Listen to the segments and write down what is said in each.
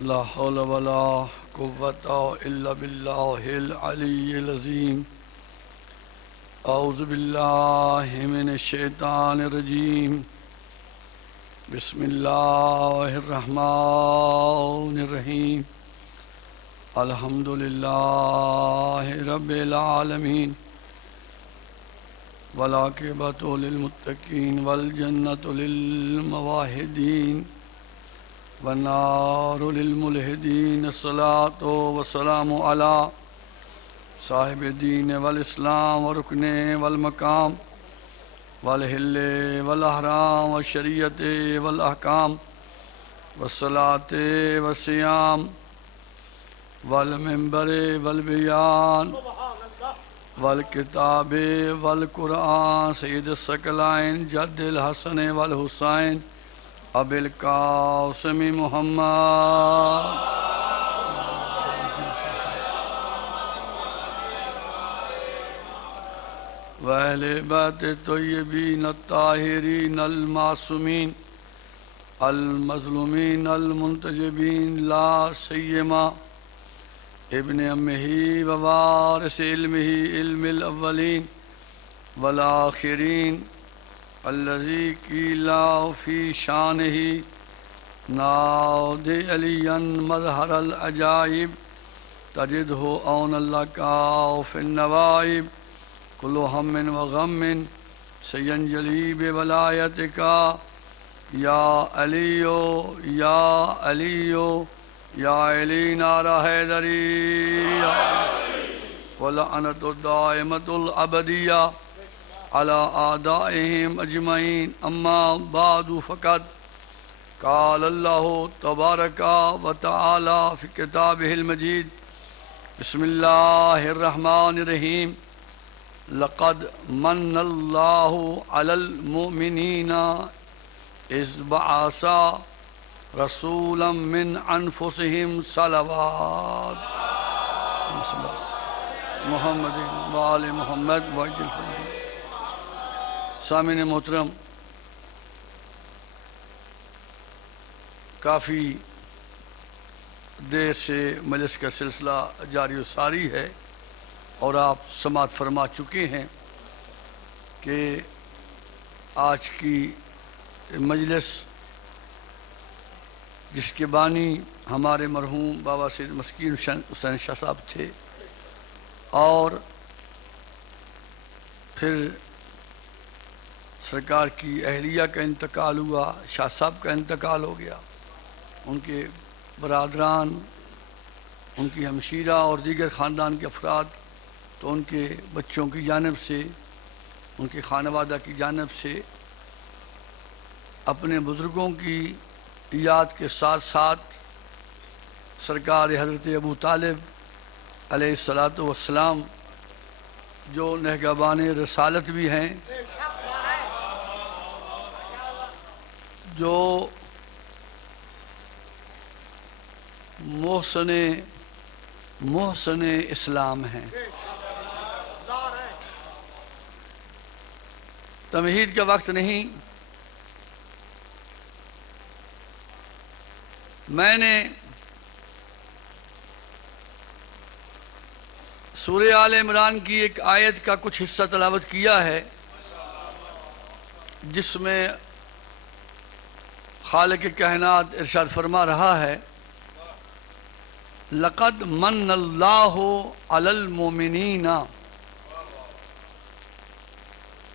لا حول ولا قوة إلا بالله العلي العظيم. أعوذ بالله من الشيطان الرجيم. بسم الله الرحمن الرحيم. الحمد لله رب العالمين والعاقبة للمتقين والجنة للموحدين والنار للملحدين. الصلاة والسلام على صاحب الدين والإسلام وركن والمقام والحل والأحرام والشریعت والأحکام والصلاة والصيام والمنبر والبيان والکتاب والقرآن سید الثقلین جد الحسن والحسین ابی القاسم محمد. واہل بیت الطیبین الطاہرین المعصومین المظلومین المنتجبین لا سیما ابن امہ ووارث علمہ علم الاولین والآخرین الذی قیل فی شانہ ناد علیٰ مظہر العجائب تجدہ عون اللہ کا فی النوائب کل ہم و غم سینجلی بولایتک یا علیو یا علیو یا علی نعرہ حیدری ولعنت الدائمۃ الابدیہ علی اعدائہم اجمعین. اما بعد فقد قال اللہ تبارک و تعالی فی کتابہ المجید. بسم اللہ الرحمن الرحیم. لقد من اللہ علی المؤمنین اذ بعث رسولا من انفسهم صلوات محمد وآل محمد وعجل فرحیم. سامعین محترم، کافی دیر سے مجلس کا سلسلہ جاری و ساری ہے اور آپ سماعت فرما چکے ہیں کہ آج کی مجلس جس کے بانی ہمارے مرحوم بابا سید مسکین حسین شاہ صاحب تھے اور پھر سرکار کی اہلیہ کا انتقال ہوا، شاہ صاحب کا انتقال ہو گیا، ان کے برادران، ان کی ہمشیرہ اور دیگر خاندان کے افراد تو ان کے بچوں کی جانب سے، ان کے خانوادہ کی جانب سے اپنے بزرگوں کی یاد کے ساتھ ساتھ سرکار حضرت ابو طالب علیہ الصلاۃ والسلام جو نگہبان رسالت بھی ہیں، جو محسن اسلام ہیں. تمہید کا وقت نہیں، میں نے سورہ آل عمران کی ایک آیت کا کچھ حصہ تلاوت کیا ہے جس میں خالق کائنات ارشاد فرما رہا ہے: لقد من اللہ علی المؤمنین.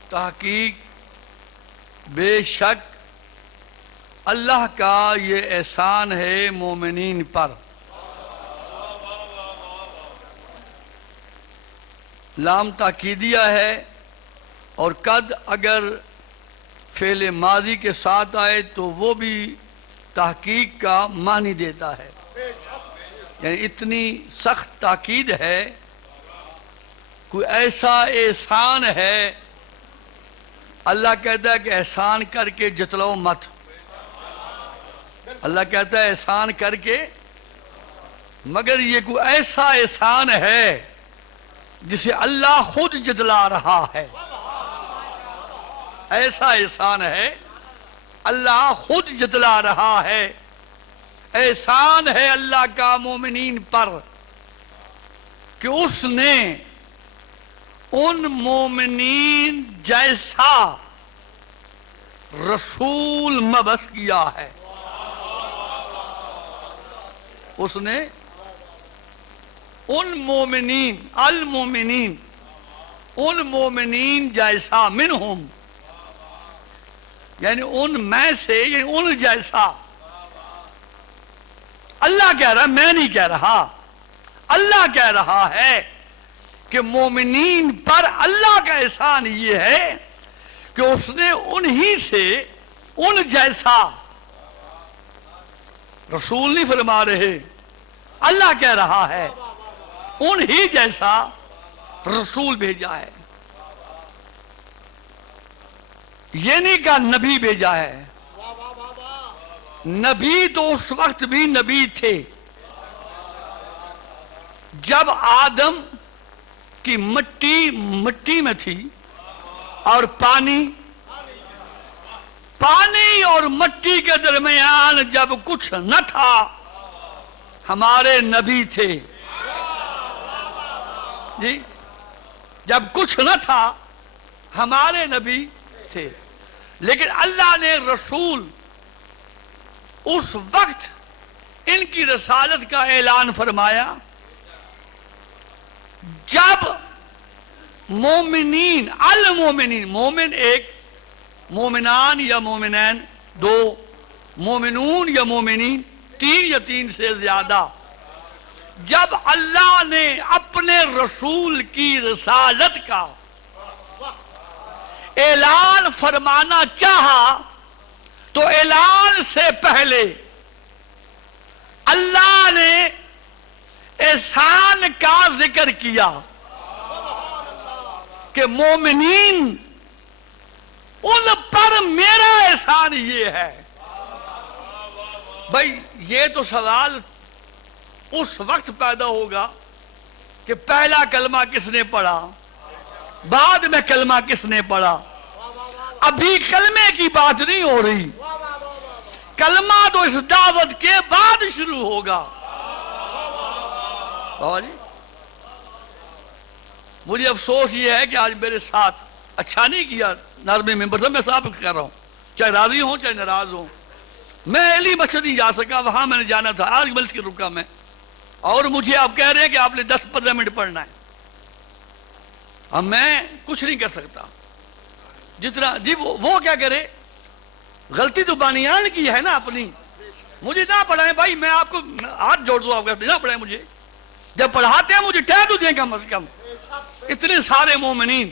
تحقیق بے شک اللہ کا یہ احسان ہے مومنین پر. لام تاکیدیہ ہے اور قد اگر فعل ماضی کے ساتھ آئے تو وہ بھی تحقیق کا معنی دیتا ہے، یعنی اتنی سخت تاکید ہے. کوئی ایسا احسان ہے، اللہ کہتا ہے کہ احسان کر کے جتلاؤ مت. اللہ کہتا ہے احسان کر کے، مگر یہ کوئی ایسا احسان ہے جسے اللہ خود جتلا رہا ہے. ایسا احسان ہے اللہ خود جتلا رہا ہے. احسان ہے اللہ کا مومنین پر کہ اس نے ان مومنین جیسا رسول مبعوث کیا ہے. اس نے ان مومنین المومنین ان مومنین جیسا منہم یعنی ان میں سے یعنی ان جیسا. اللہ کہہ رہا ہے، میں نہیں کہہ رہا، اللہ کہہ رہا ہے کہ مومنین پر اللہ کا احسان یہ ہے کہ اس نے انہی سے ان جیسا رسول نہیں فرما رہے، اللہ کہہ رہا ہے انہی جیسا رسول بھیجا ہے. یہ نہیں کہا نبی بھیجا ہے. نبی تو اس وقت بھی نبی تھے جب آدم کی مٹی میں تھی اور پانی اور مٹی کے درمیان جب کچھ نہ تھا ہمارے نبی تھے. جی جب کچھ نہ تھا ہمارے نبی تھے. لیکن اللہ نے رسول اس وقت ان کی رسالت کا اعلان فرمایا جب مومنین المومنین، مومن ایک، مومنان یا مومنین دو، مومنون یا مومنین تین یا تین سے زیادہ، جب اللہ نے اپنے رسول کی رسالت کا اعلان فرمانا چاہا تو اعلان سے پہلے اللہ نے احسان کا ذکر کیا کہ مومنین ان پر میرا احسان یہ ہے. بھائی یہ تو سوال اس وقت پیدا ہوگا کہ پہلا کلمہ کس نے پڑھا، بعد میں کلمہ کس نے پڑھا. ابھی کلمے کی بات نہیں ہو رہی، کلمہ تو اس دعوت کے بعد شروع ہوگا. بابا جی مجھے افسوس یہ ہے کہ آج میرے ساتھ اچھا نہیں کیا نرمے ممبر سے، میں صاحب کر رہا ہوں، چاہے راضی ہوں چاہے ناراض ہوں. میں علی مسجد نہیں جا سکا، وہاں میں نے جانا تھا، آج مجلس کی رکا میں، اور مجھے آپ کہہ رہے ہیں کہ آپ نے 10-15 منٹ پڑھنا ہے. اب میں کچھ نہیں کر سکتا جتنا جی وہ کیا کرے. غلطی تو بانیان کی ہے نا اپنی. مجھے نہ پڑھائیں بھائی، میں آپ کو ہاتھ جوڑ دوں، آپ نہ پڑھائیں مجھے. جب پڑھاتے ہیں مجھے ٹائم تو دیں کم از کم. اتنے سارے مومنین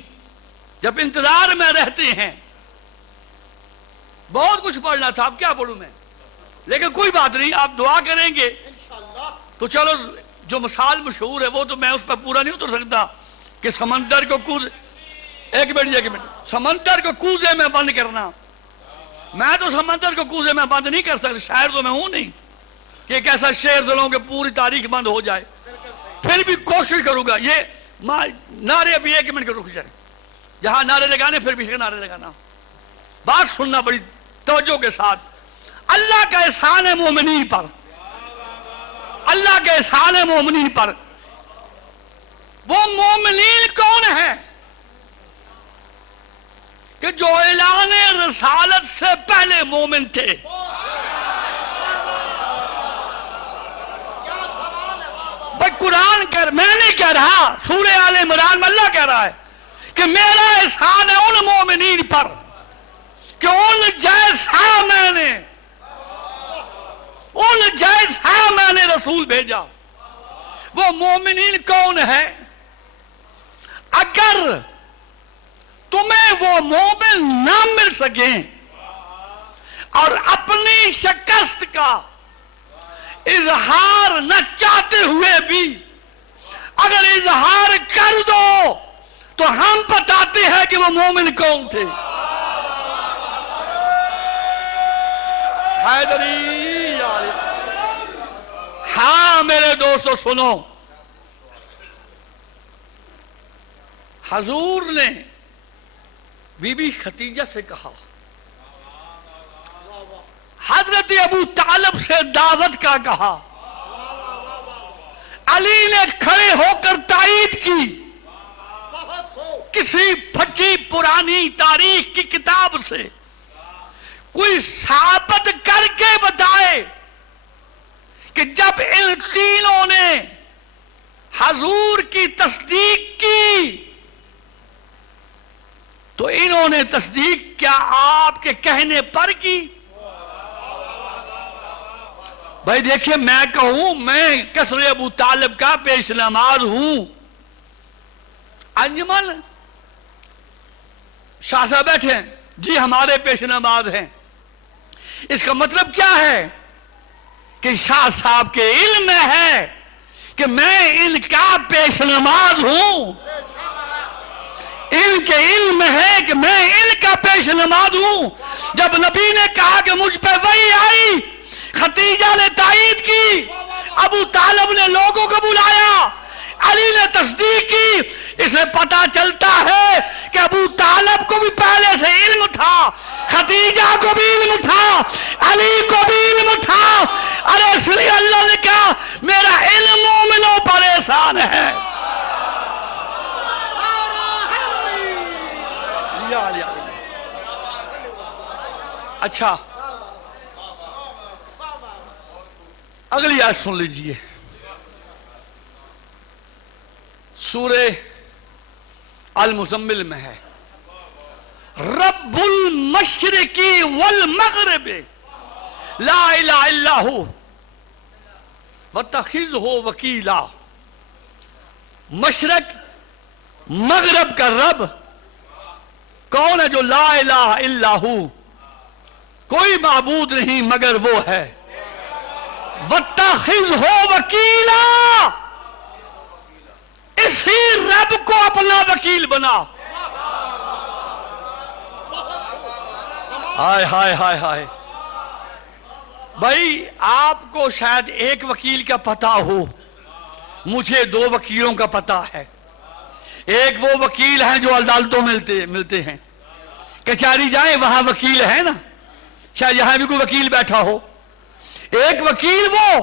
جب انتظار میں رہتے ہیں، بہت کچھ پڑھنا تھا، اب کیا پڑھوں میں، لیکن کوئی بات نہیں، آپ دعا کریں گے تو چلو. جو مثال مشہور ہے وہ تو میں اس پر پورا نہیں اتر سکتا کہ سمندر کو ایک منٹ سمندر کو کوزے میں بند کرنا. میں تو سمندر کو کوزے میں بند نہیں کر سکتا، شاعر تو میں ہوں نہیں کہ ایک ایسا شعر دلوں کہ پوری تاریخ بند ہو جائے. پھر بھی کوشش کروں گا. یہ نعرے ابھی 1 منٹ کے رک جائے، جہاں نعرے لگانے پھر بھی نعرے لگانا. بات سننا بڑی توجہ کے ساتھ. اللہ کا احسان ہے مومنین پر، اللہ کا احسان ہے مومنین پر. وہ مومنین کون ہیں کہ جو اعلان رسالت سے پہلے مومن تھے. بھائی قرآن میں نہیں کہہ رہا، سورہ آل عمران میں اللہ کہہ رہا ہے کہ میرا احسان ہے ان مومنین پر کہ ان جیسا میں نے رسول بھیجا. وہ مومنین کون ہے؟ اگر تمہیں وہ مومن نہ مل سکیں اور اپنی شکست کا اظہار نہ چاہتے ہوئے بھی اگر اظہار کر دو تو ہم بتاتے ہیں کہ وہ مومن کون تھے. حیدری ہاں میرے دوستو سنو، حضور نے بی بی خدیجہ سے کہا، حضرت ابو طالب سے دعوت کا کہا، علی نے کھڑے ہو کر تائید کی، کسی پھٹی پرانی تاریخ کی کتاب سے کوئی ثابت کر کے بتائے کہ جب ان تینوں نے حضور کی تصدیق کی تو انہوں نے تصدیق کیا آپ کے کہنے پر کی؟ بھائی دیکھیں، میں کہوں میں کسر ابو طالب کا پیش نماز ہوں، انجمن شاہ صاحب بیٹھے ہیں، جی ہمارے پیش نماز ہیں، اس کا مطلب کیا ہے کہ شاہ صاحب کے علم میں ہے کہ میں ان کا پیش نماز ہوں، ان کے علم میں ہے کہ میں ان کا پیش نماز ہوں۔ جب نبی نے کہا کہ مجھ پہ وحی آئی، ختیجہ نے تائید کی، ابو طالب نے لوگوں کو بلایا، علی نے تصدیق کی، اسے پتا چلتا ہے کہ ابو طالب کو بھی پہلے سے علم تھا، ختیجہ کو بھی علم تھا، علی کو بھی علم تھا، ارے اس لیے اللہ نے کہا میرا علم مومنوں پر احسان ہے۔ اچھا اگلی آیت سن لیجئے، سورہ المزمل میں ہے، رب المشرق والمغرب لا الہ الا ہو واتخذہ وکیلا۔ مشرق مغرب کا رب کون ہے؟ جو لا الہ الا ہو، کوئی معبود نہیں مگر وہ ہے، واتخذہ وکیلا، اسی رب کو اپنا وکیل بنا۔ ہائے ہائے ہائے ہائے، بھائی آپ کو شاید ایک وکیل کا پتہ ہو، مجھے دو وکیلوں کا پتہ ہے۔ ایک وہ وکیل ہیں جو عدالتوں ملتے ہیں، کچہری جائیں وہاں وکیل ہے نا، شاید یہاں بھی کوئی وکیل بیٹھا ہو۔ ایک وکیل وہ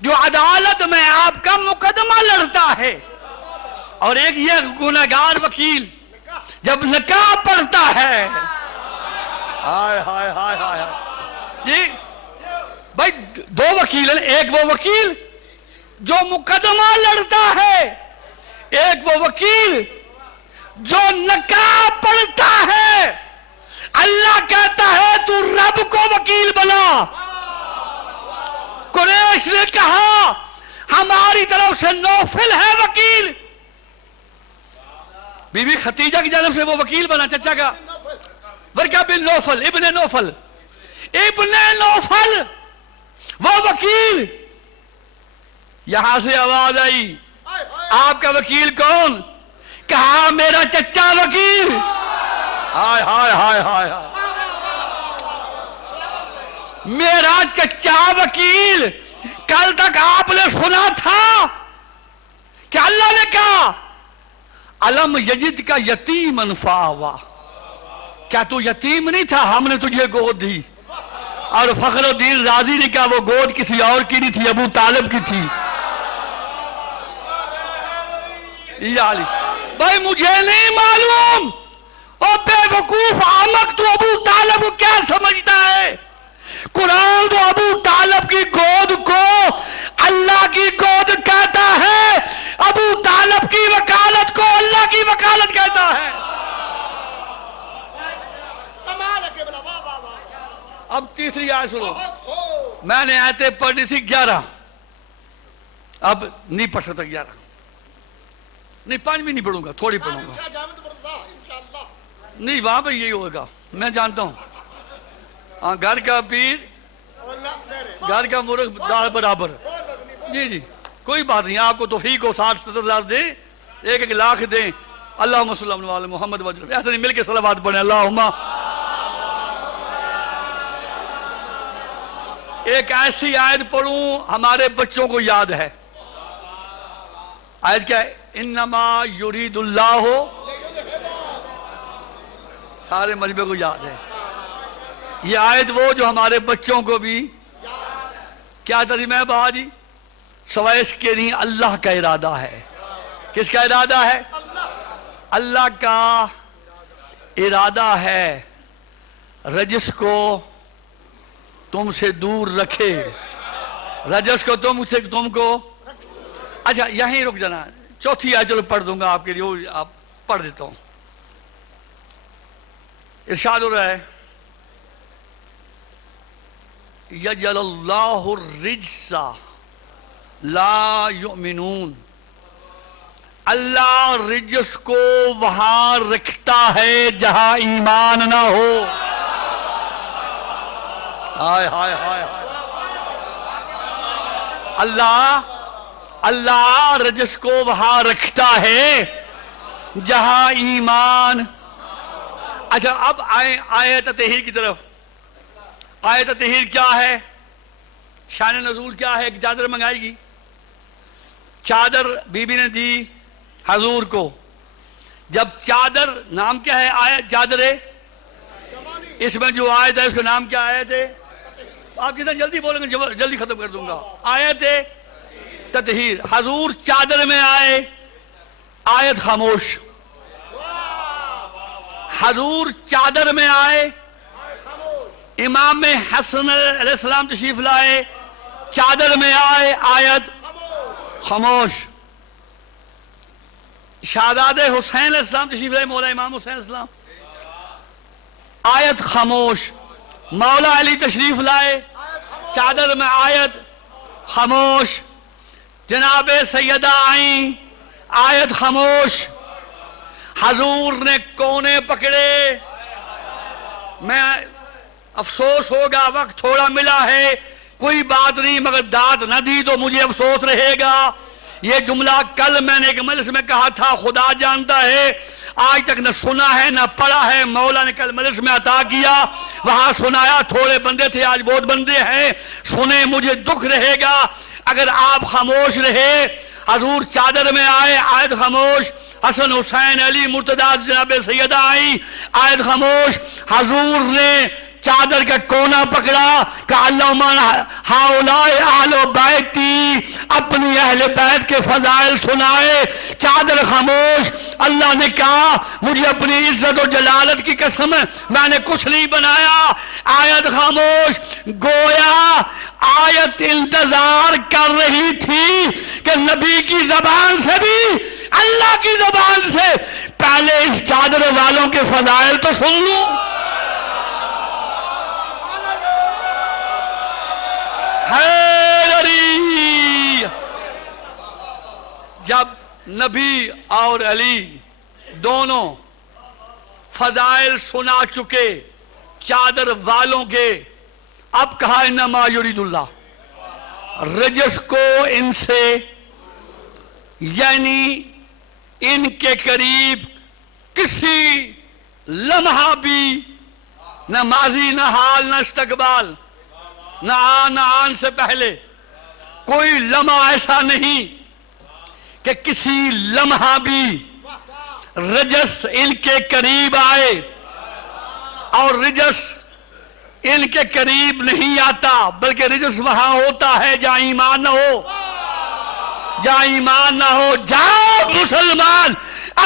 جو عدالت میں آپ کا مقدمہ لڑتا ہے، اور ایک یہ گنہگار وکیل جب نکاح پڑھتا ہے۔ ہائے ہائے ہائے ہائے، جی بھائی دو وکیل ہیں، ایک وہ وکیل جو مقدمہ لڑتا ہے، ایک وہ وکیل جو نکاح پڑھتا ہے۔ اللہ کہتا ہے تو رب کو وکیل بنا۔ قریش نے کہا ہماری طرف سے نوفل ہے وکیل، بی بی ختیجہ کی جانب سے وہ وکیل بنا، چچا کا ورقہ بن نوفل، ابن نوفل وہ وکیل۔ یہاں سے آواز آئی، آپ کا وکیل کون؟ کہا میرا چچا وکیل۔ ہائے ہائے ہائے ہائے، میرا چچا وکیل۔ کل تک آپ نے سنا تھا کہ اللہ نے کہا علم یجد کا یتیمن فآوا، کیا تو یتیم نہیں تھا؟ ہم نے تجھے گود دی۔ اور فخر الدین رازی نے کہا وہ گود کسی اور کی نہیں تھی، ابو طالب کی تھی۔ بھائی مجھے نہیں معلوم او بے وقوف احمق تو ابو طالب کو کیا سمجھتا ہے؟ قرآن تو ابو طالب کی گود کو اللہ کی گود کہتا ہے، ابو طالب کی وکالت کو اللہ کی وکالت کہتا ہے۔ اب تیسری آیت سنو، میں نے آیتیں پڑھی تھی 11، اب نہیں پڑھ سکتا 11، نہیں 5 بھی نہیں پڑھوں گا، تھوڑی پڑھوں گا، نہیں وہاں پہ یہی ہوگا، میں جانتا ہوں۔ ہاں گھر کا پیر گھر کا مرغ دار برابر، جی جی کوئی بات نہیں، آپ کو توفیق ہو 60-70 ہزار دیں، 1-1 لاکھ دیں، اللہم صلی اللہ علیہ محمد وجل، ایسا نہیں مل کے صلوات پڑھیں، اللہم۔ ایک ایسی آیت پڑھوں ہمارے بچوں کو یاد ہے، آیت کیا ہے؟ انما یرید اللہ، سارے مجمع کو یاد ہے، یہ آیت وہ جو ہمارے بچوں کو بھی کیا ترجمہ ہے بہا جی؟ سوائے اس کے نہیں اللہ کا ارادہ ہے. کس کا ارادہ ہے؟ اللہ کا ارادہ ہے رجس کو تم سے دور رکھے. رجس کو تم کو اچھا یہیں رک جانا. چوتھی آیت چلو پڑھ دوں گا آپ کے لیے, وہ آپ پڑھ دیتا ہوں. ارشاد ہو رہا ہے یجعل اللہ الرجس لا یؤمنون. اللہ رجس کو وہاں رکھتا ہے جہاں ایمان نہ ہو. ہائے ہائے ہائے اللہ رجس کو وہاں رکھتا ہے جہاں ایمان. اچھا اب آئیں آیت تطہیر کی طرف. آیت تطہیر کیا ہے؟ شان نزول کیا ہے؟ ایک چادر منگائی گی. چادر بی بی نے دی حضور کو. جب چادر نام کیا ہے؟ آیت چادر ہے. اس میں جو آیت ہے اس کا نام کیا آیت ہے؟ آپ جتنا جلدی بولیں گے جلدی ختم کر دوں گا. آیت تطہیر. حضور چادر میں آئے, آیت خاموش. حضور چادر میں آئے, امام حسن علیہ السلام تشریف لائے, چادر میں آئے, آیت خاموش. شہزاد حسین علیہ السلام تشریف لائے, مولا امام حسین علیہ السلام, آیت خاموش. مولا علی تشریف لائے, چادر میں آیت خاموش. جناب سیدہ آئیں, آیت خاموش. حضور نے کونے پکڑے. میں افسوس ہوگا وقت تھوڑا ملا ہے, کوئی بات نہیں, مگر داد نہ دی تو مجھے افسوس رہے گا. یہ جملہ کل میں نے ایک مجلس میں کہا تھا, خدا جانتا ہے آج تک نہ سنا ہے نہ پڑھا ہے. مولا نے کل مجلس میں عطا کیا, وہاں سنایا. تھوڑے بندے تھے, آج بہت بندے ہیں, سنے مجھے دکھ رہے گا اگر آپ خاموش رہے. حضور چادر میں آئے, آیت خاموش. حسن حسین علی مرتضیٰ جناب سیدہ آئی, آیت خاموش. حضور نے چادر کا کونا پکڑا, کہا اللہم ہؤلاء اہل بیتی, اپنی اہل بیت کے فضائل سنائے. چادر خاموش. اللہ نے کہا مجھے اپنی عزت و جلالت کی قسم میں نے کچھ نہیں بنایا. آیت خاموش. گویا آیت انتظار کر رہی تھی کہ نبی کی زبان سے بھی اللہ کی زبان سے پہلے اس چادر والوں کے فضائل تو سن لوں. حیدری. جب نبی اور علی دونوں فضائل سنا چکے چادر والوں کے, اب کہا انما یرید اللہ, رجس کو ان سے یعنی ان کے قریب کسی لمحہ بھی, نہ ماضی نہ حال نہ استقبال, نہ آن سے پہلے کوئی لمحہ ایسا نہیں کہ کسی لمحہ بھی رجس ان کے قریب آئے. اور رجس ان کے قریب نہیں آتا, بلکہ رجس وہاں ہوتا ہے جہاں ایمان نہ ہو. جہاں ایمان نہ ہو. جاؤ مسلمان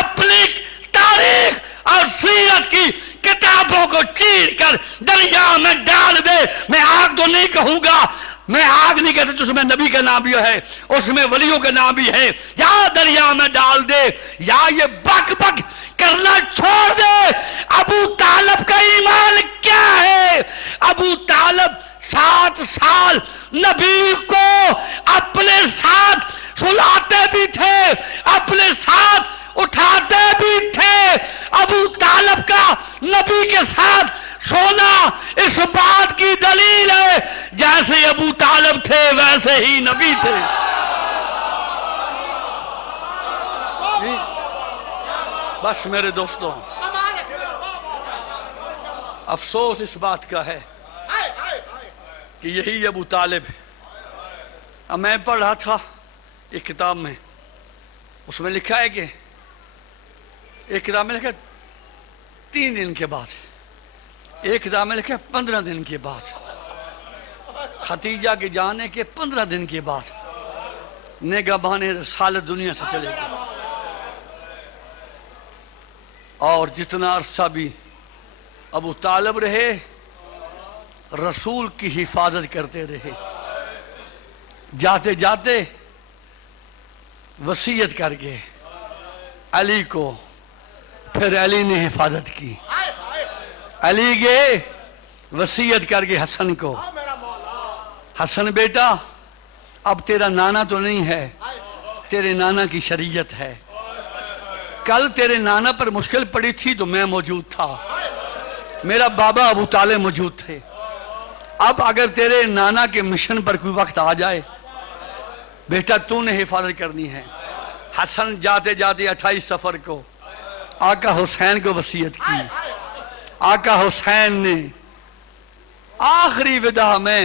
اپنی تاریخ اور سیرت کی کتابوں کو چیر کر دریا میں ڈال دے. میں آگ تو نہیں کہوں گا, میں آگ نہیں کہتا, اس میں نبی کا نام بھی ہے, اس میں ولیوں کا نام بھی ہے. یا دریا میں ڈال دے, یا یہ بک بک کرنا چھوڑ دے. ابو طالب کا ایمان کیا ہے؟ ابو طالب 7 سال نبی کو اپنے ساتھ سلاتے بھی تھے, اپنے ساتھ اٹھاتے بھی تھے. ابو طالب کا نبی کے ساتھ سونا اس بات کی دلیل ہے جیسے ابو طالب تھے ویسے ہی نبی تھے. بس میرے دوستوں, افسوس اس بات کا ہے کہ یہی ابو طالب ہے. اب میں پڑھ رہا تھا ایک کتاب میں, اس میں لکھا ہے کہ ایک کتاب میں لکھا 3 دن کے بعد ایک کتاب میں لکھا 15 دن کے بعد، ختیجہ کے جانے کے 15 دن کے بعد نگہبان رسالت دنیا سے چلے گئے، اور جتنا عرصہ بھی ابو طالب رہے رسول کی حفاظت کرتے رہے، جاتے جاتے وصیت کر گئے علی کو، پھر علی نے حفاظت کی، علی گئے وصیت کر گئے حسن کو، حسن بیٹا اب تیرا نانا تو نہیں ہے، تیرے نانا کی شریعت ہے، کل تیرے نانا پر مشکل پڑی تھی تو میں موجود تھا، میرا بابا ابو طالب موجود تھے، اب اگر تیرے نانا کے مشن پر کوئی وقت آ جائے بیٹا تو نے حفاظت کرنی ہے۔ حسن جاتے جاتے 28 سفر کو آقا حسین کو وصیت کی، آقا حسین نے آخری وداع میں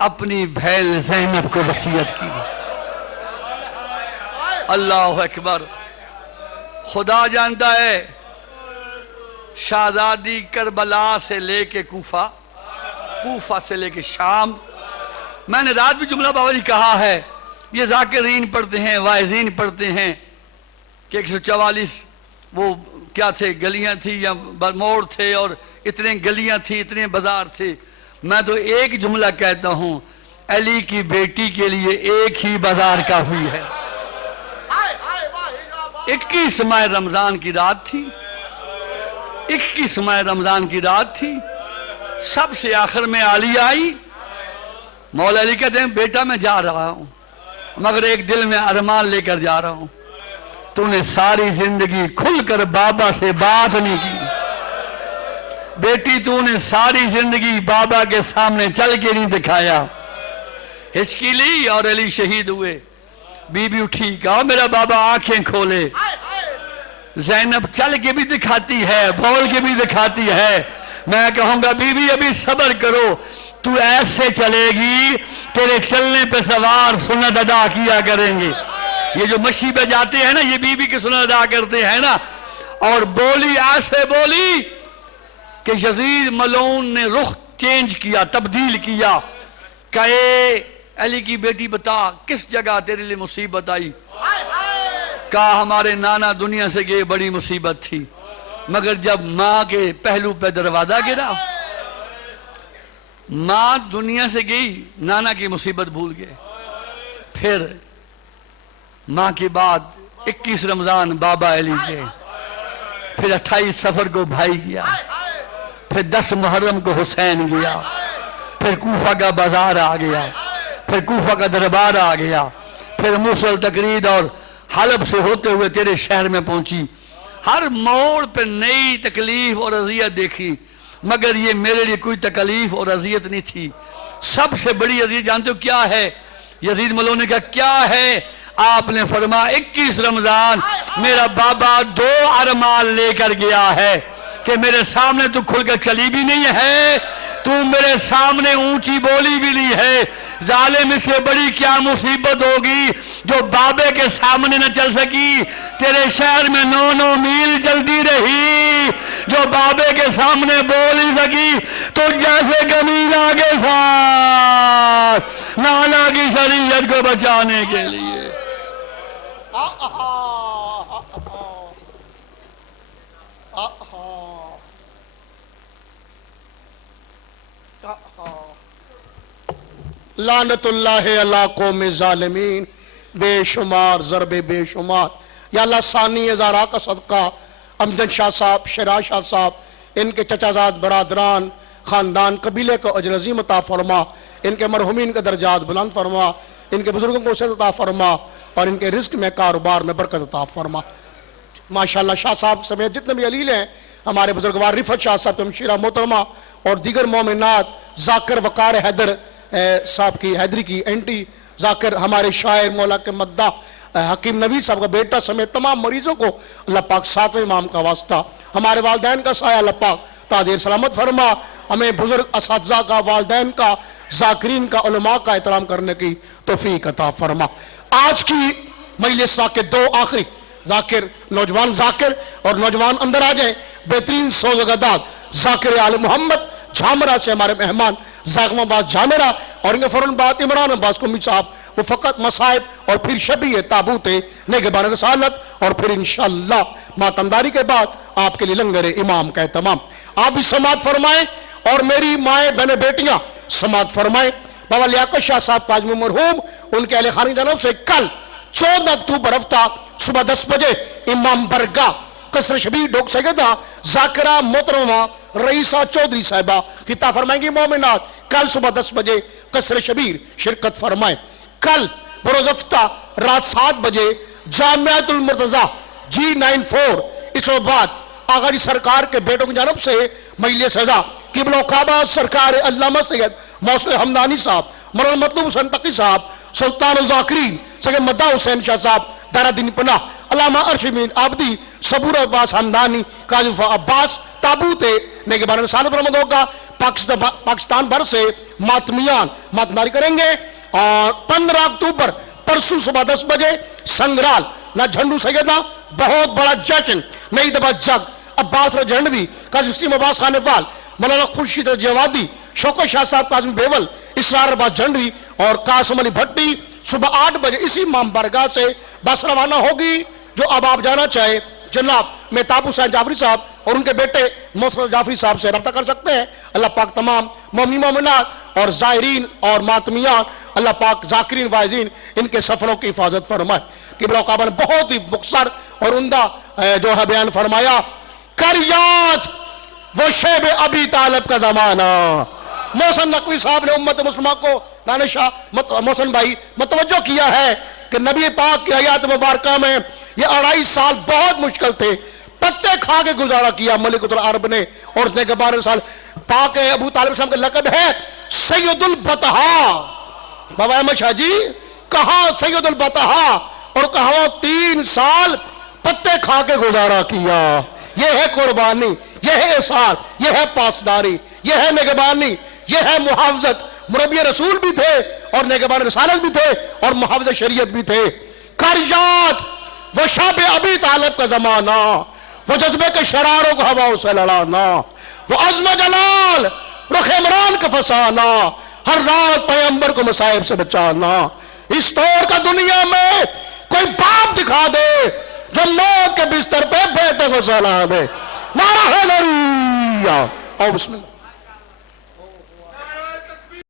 اپنی بہن زینب کو وصیت کی۔ اللہ اکبر، خدا جانتا ہے شہزادی کربلا سے لے کے کوفہ، کوفہ سے لے کے شام، میں نے رات بھی جملہ باوری کہا ہے، یہ ذاکرین پڑھتے ہیں واعظین پڑھتے ہیں کہ 144 وہ کیا تھے گلیاں تھی یا موڑ تھے اور اتنے گلیاں تھی اتنے بازار تھے، میں تو ایک جملہ کہتا ہوں علی کی بیٹی کے لیے ایک ہی بازار کافی ہے۔ 21 ماہ رمضان کی رات تھی، 21 ماہ رمضان کی رات تھی، سب سے آخر میں علی آئی، مولا علی کہتے ہیں بیٹا میں جا رہا ہوں مگر ایک دل میں ارمان لے کر جا رہا ہوں، تو نے ساری زندگی کھل کر بابا سے بات نہیں کی، بیٹی تو نے ساری زندگی بابا کے سامنے چل کے نہیں دکھایا، ہچکی لی اور علی شہید ہوئے، بی بی اٹھی کہا میرا بابا آنکھیں کھولے، زینب چل کے بھی دکھاتی ہے بول کے بھی دکھاتی ہے، میں کہوں گا بی بی ابھی صبر کرو، تو ایسے چلے گی تیرے چلنے پہ سوار سنت ادا کیا کریں گے، یہ جو مشی پہ جاتے ہیں نا یہ بی بی کی سنت ادا کرتے ہیں نا، اور بولی ایسے بولی کہ یزید ملعون نے رخ چینج کیا تبدیل کیا، کہے علی کی بیٹی بتا کس جگہ تیرے لیے مصیبت آئی، کہا ہمارے نانا دنیا سے گئے بڑی مصیبت تھی، مگر جب ماں کے پہلو پہ دروازہ گرا، ماں دنیا سے گئی نانا کی مصیبت بھول گئے، پھر ماں کے بعد 21 رمضان بابا علی گئے، پھر 28 سفر کو بھائی گیا، پھر 10 محرم کو حسین گیا، پھر کوفہ کا بازار آ گیا، پھر کوفہ کا دربار آ گیا، پھر موصل تقرید اور حلب سے ہوتے ہوئے تیرے شہر میں پہنچی، ہر موڑ پہ نئی تکلیف اور اذیت دیکھی، مگر یہ میرے لیے کوئی تکلیف اور اذیت نہیں تھی، سب سے بڑی اذیت جانتے ہو کیا ہے؟ یزید ملعون نے کہا کیا ہے؟ آپ نے فرمایا 21 رمضان میرا بابا 2 ارمان لے کر گیا ہے کہ میرے سامنے تو کھل کر چلی بھی نہیں ہے، تو میرے سامنے اونچی بولی بھی نہیں ہے، ظالم اس سے بڑی کیا مصیبت ہوگی جو بابے کے سامنے نہ چل سکی، تیرے شہر میں 9 میل چلتی رہی جو بابے کے سامنے بول ہی سکی، تو جیسے گمینا کے ساتھ نانا کی شریعت کو بچانے کے لیے لعنت اللہ علی قوم ظالمین، بے شمار ضرب بے شمار، یا اللہ ثانی ہزارہ کا صدقہ امجد شاہ صاحب، شیراز شاہ صاحب، ان کے چچا زاد برادران خاندان قبیلے کو اجر عظیم عطا فرما، ان کے مرحومین کے درجات بلند فرما، ان کے بزرگوں کو عزت عطا فرما، اور ان کے رزق میں کاروبار میں برکت عطا فرما۔ ماشاءاللہ شاہ صاحب سمیت جتنے بھی علیل ہیں، ہمارے بزرگوار رفعت شاہ صاحب ہمشیرہ محترمہ اور دیگر مومنات، ذاکر وقار حیدر صاحب کی حیدری کی اینٹی، ذاکر ہمارے شاعر مولا کے مداح حکیم نوید صاحب کا بیٹا سمیت تمام مریضوں کو اللہ پاک 7ویں امام کا واسطہ، ہمارے والدین کا سایہ اللہ پاک تادیر سلامت فرما، ہمیں بزرگ اساتذہ کا، والدین کا، ذاکرین کا، علماء کا احترام کرنے کی توفیق عطا فرما۔ آج کی مجلس کے 2 آخری ذاکر، نوجوان ذاکر اور نوجوان اندر آ جائیں، بہترین سوزگداد ذاکر آل محمد جھامرہ سے ہمارے مہمان زاغم عباس جھامرہ اور ان کے فوراً بعد عمران عباس قمی صاحب، وہ فقط مصائب اور پھر شبیہ تابوت نگہبان رسالت اور پھر انشاءاللہ ماتمداری کے بعد آپ کے لیے لنگر امام کا اہتمام۔ آپ بھی سماعت فرمائیں اور میری مائیں بہنیں بیٹیاں سماعت فرمائیں۔ بابا لیاقت شاہ صاحب کاظمی مرحوم ان کے اہل خانہ کی جانب سے کل 14 اکتوبر ہفتہ صبح 10 بجے امام برگاہ قصر شبیر ڈوک سیدہ ذاکرہ محترمہ رئیسہ چودھری صاحبہ خطاب فرمائیں گی۔ مومنات کل صبح 10 بجے قصر شبیر شرکت فرمائیں۔ کل بروز ہفتہ رات 7 بجے جامعۃ المرتضیٰ G94 اسلام آباد آغا جی سرکار کے بیٹوں کی جانب سے مجلس سزا قبلہ و کعبہ سرکار علامہ سید موصل حمدانی صاحب، مولانا مطلوب حسین تقی صاحب، سلطان الذاکرین سید مداح حسین شاہ صاحب دارا دین پناہ، علامہ ارشمین عابدی، صبور عباس حمدانی، قاضی عباس تابوت نگہبان رسالت برآمد ہوگا۔ پاکستان بھر سے ماتمیان ماتمداری کریں گے۔ اور 15 اکتوبر پرسوں صبح 10 بجے سنگرال نہ جھنڈو سیدہ بہت بڑا جشن نئی دبا جگ عباس رجھنڈوی قاضی وسیم عباس خانوال، مولانا خورشید جوادی، شوکت شاہ صاحب کاظمی بیول، اسرار عباس جھنڈوی اور قاسم علی بھٹی صبح 8 بجے اسی امام برگاہ سے بس روانہ ہوگی۔ جو اب آپ جانا چاہے جناب مہتاب حسین جعفری صاحب اور ان کے بیٹے محسن جعفری صاحب سے رابطہ کر سکتے ہیں۔ اللہ پاک تمام مومنین مومنات اور زائرین اور ماتمیان اللہ پاک ذاکرین واعظین ان کے سفروں کی حفاظت فرمائے۔ قبلہ کعبہ نے بہت ہی مختصر اور عمدہ جو ہے بیان فرمایا، کر یاد وہ شیب ابی طالب کا زمانہ۔ محسن نقوی صاحب نے امت مسلمہ کو دانشاہ محسن بھائی متوجہ کیا ہے کہ نبی پاک کی حیات مبارکہ میں یہ 2.5 سال بہت مشکل تھے، پتے کھا کے گزارا کیا ملکۃ العرب نے۔ اور اس نے کہ 12 سال پاک ابو طالب السلام کا لقب ہے سید البطحاء۔ بابا احمد شاہ جی کہا سید البطحاء اور کہا 3 سال پتے کھا کے گزارا کیا۔ یہ ہے قربانی، یہ ہے اثار، یہ ہے پاسداری، یہ ہے نگہبانی، یہ ہے محافظت۔ مربی رسول بھی تھے اور نگہبان رسالت بھی تھے اور محافظ شریعت بھی تھے۔ کر یاد وہ شب ابی طالب کا زمانہ، وہ جذبے کے شراروں کو ہواؤں سے لڑانا، وہ عزم جلال رخ عمران کا فسانا، ہر رات پیغمبر کو مصائب سے بچانا۔ اس طور کا دنیا میں کوئی باپ دکھا دے جو موت کے بستر پہ بیٹے کو سلا دے۔ نعرہ حیدریہ۔ اور بسم اللہ۔